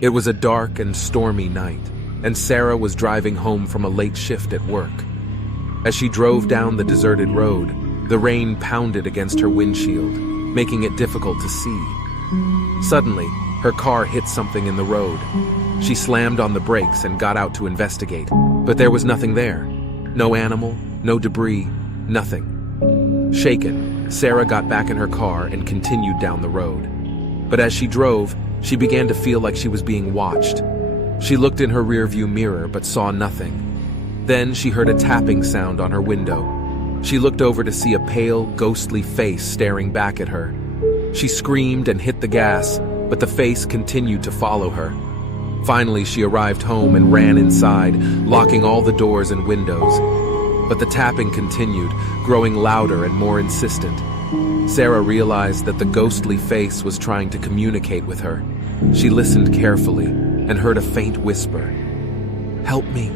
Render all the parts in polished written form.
It was a dark and stormy night, and Sarah was driving home from a late shift at work. As she drove down the deserted road, the rain pounded against her windshield, making it difficult to see. Suddenly, her car hit something in the road. She slammed on the brakes and got out to investigate, but there was nothing there. No animal, no debris, nothing. Shaken, Sarah got back in her car and continued down the road. But as she drove, she began to feel like she was being watched. She looked in her rearview mirror but saw nothing. Then she heard a tapping sound on her window. She looked over to see a pale, ghostly face staring back at her. She screamed and hit the gas, but the face continued to follow her. Finally, she arrived home and ran inside, locking all the doors and windows. But the tapping continued, growing louder and more insistent. Sarah realized that the ghostly face was trying to communicate with her. She listened carefully and heard a faint whisper. "Help me."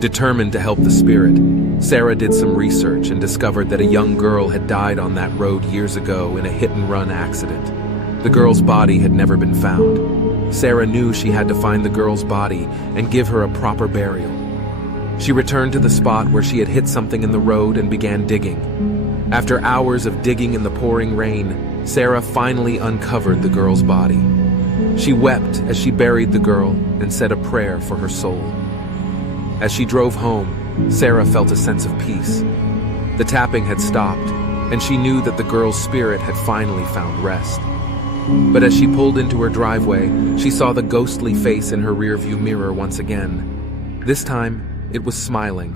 Determined to help the spirit, Sarah did some research and discovered that a young girl had died on that road years ago in a hit-and-run accident. The girl's body had never been found. Sarah knew she had to find the girl's body and give her a proper burial. She returned to the spot where she had hit something in the road and began digging. After hours of digging in the pouring rain, Sarah finally uncovered the girl's body. She wept as she buried the girl and said a prayer for her soul. As she drove home, Sarah felt a sense of peace. The tapping had stopped, and she knew that the girl's spirit had finally found rest. But as she pulled into her driveway, she saw the ghostly face in her rearview mirror once again. This time, it was smiling.